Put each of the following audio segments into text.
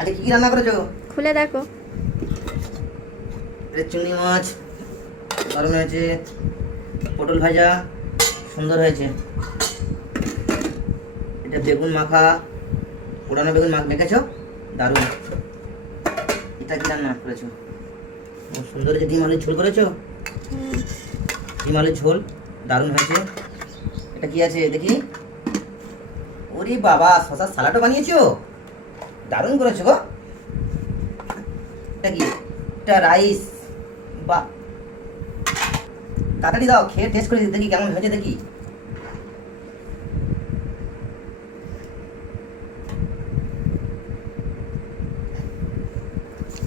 আজকে কি কি রান্না করেছো? খুলে দেখো। এটা চিংড়ি মাছ দারুণ হয়েছে, পটল ভাজা সুন্দর হয়েছে, এটা বেগুন মাখা, পোড়ানো বেগুন মেখেছো দারুণ। এটা কি রান্না করেছো? সুন্দর হয়েছে। ডিম আলুর ঝোল করেছো? ডিম আলুর ঝোল দারুণ হয়েছে। এটা কি আছে দেখি? ওরে বাবা, শশার সালাডও বানিয়েছো, দারুণ করেছো গো। এটা কি? এটা রাইস। বাহ, তাড়াতাড়ি দাও, খেয়ে টেস্ট করে দেখি কেমন হয়েছে দেখি।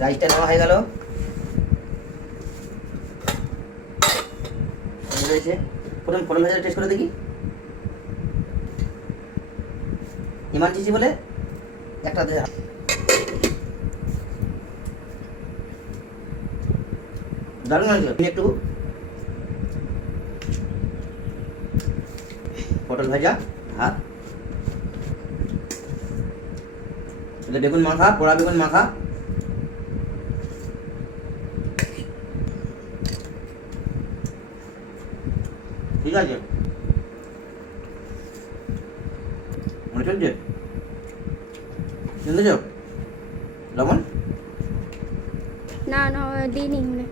রাইসটা নেওয়া হয়ে গেল, হয়েছে। প্রথম পটল ভাজাটা টেস্ট করে দেখি। ইমার্জেন্সি বলে একটা দারুণ হয়েছিল। একটু পটল ভাজা ভাত, বেগুন মাখা, পোড়া বেগুন মাখা, ঠিক আছে মনে চলছে? শুনতেছ? লবণ না না দিইনি মনে